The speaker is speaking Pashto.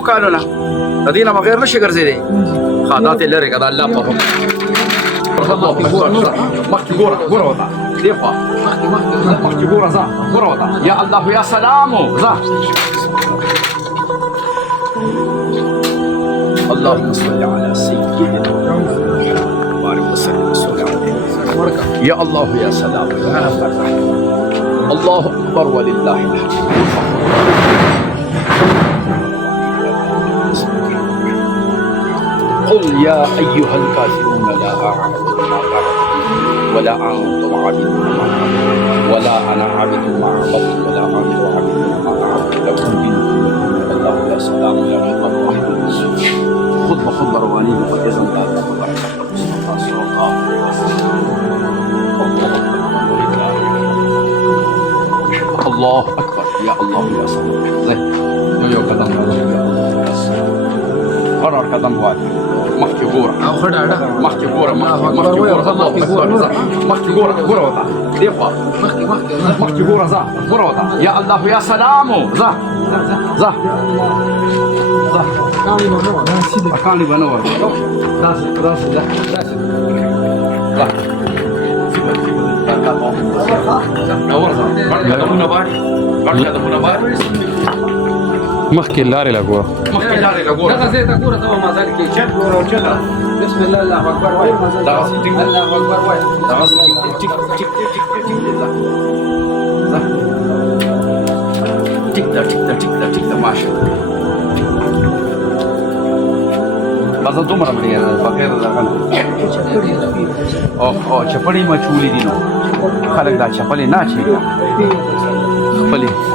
قالونا هذينا ما غير نشي غرزيدي خاطات اللي رجع ده اللاب طبعا الله مخي غورة وضع ديفا مخي غورة زا غورة وضع يا الله يا سلام زا اللهم صل على سيدنا وبارك وسلم عليه يا الله يا سلام الله أكبر ولله الحمد قل يا أيها الكافرون لا أعبد ما تعبدون ولا أنتم عابدون ما أعبد ولا أنا عابد ما عبدتم ولا أنتم عابدون ما أعبد لكم دينكم الله يا سلام يا رب الرحمن خذ رواني فإذن لا تقدر مصطفى صلى الله عليه وسلم الله أكبر يا الله يا سلام زي يو قدم قرر قدم واحد مخي غورة مخي غورة مخي غورة وضع ديفا مخي غورة زا غورة وضع يا الله يا سلام زا أكاني بنور راسي مخکې لارې لګوه دغه ځای ته ګوره ته به مزل کې چک ګوره او چغه بسم الله الله اکبر وایي الله اکبر وایي ټیک ده ماشه بس دومره مړی بغیر دغه او چپړې مچولې دي نو خلک دا چپلې نه اچوي خپلې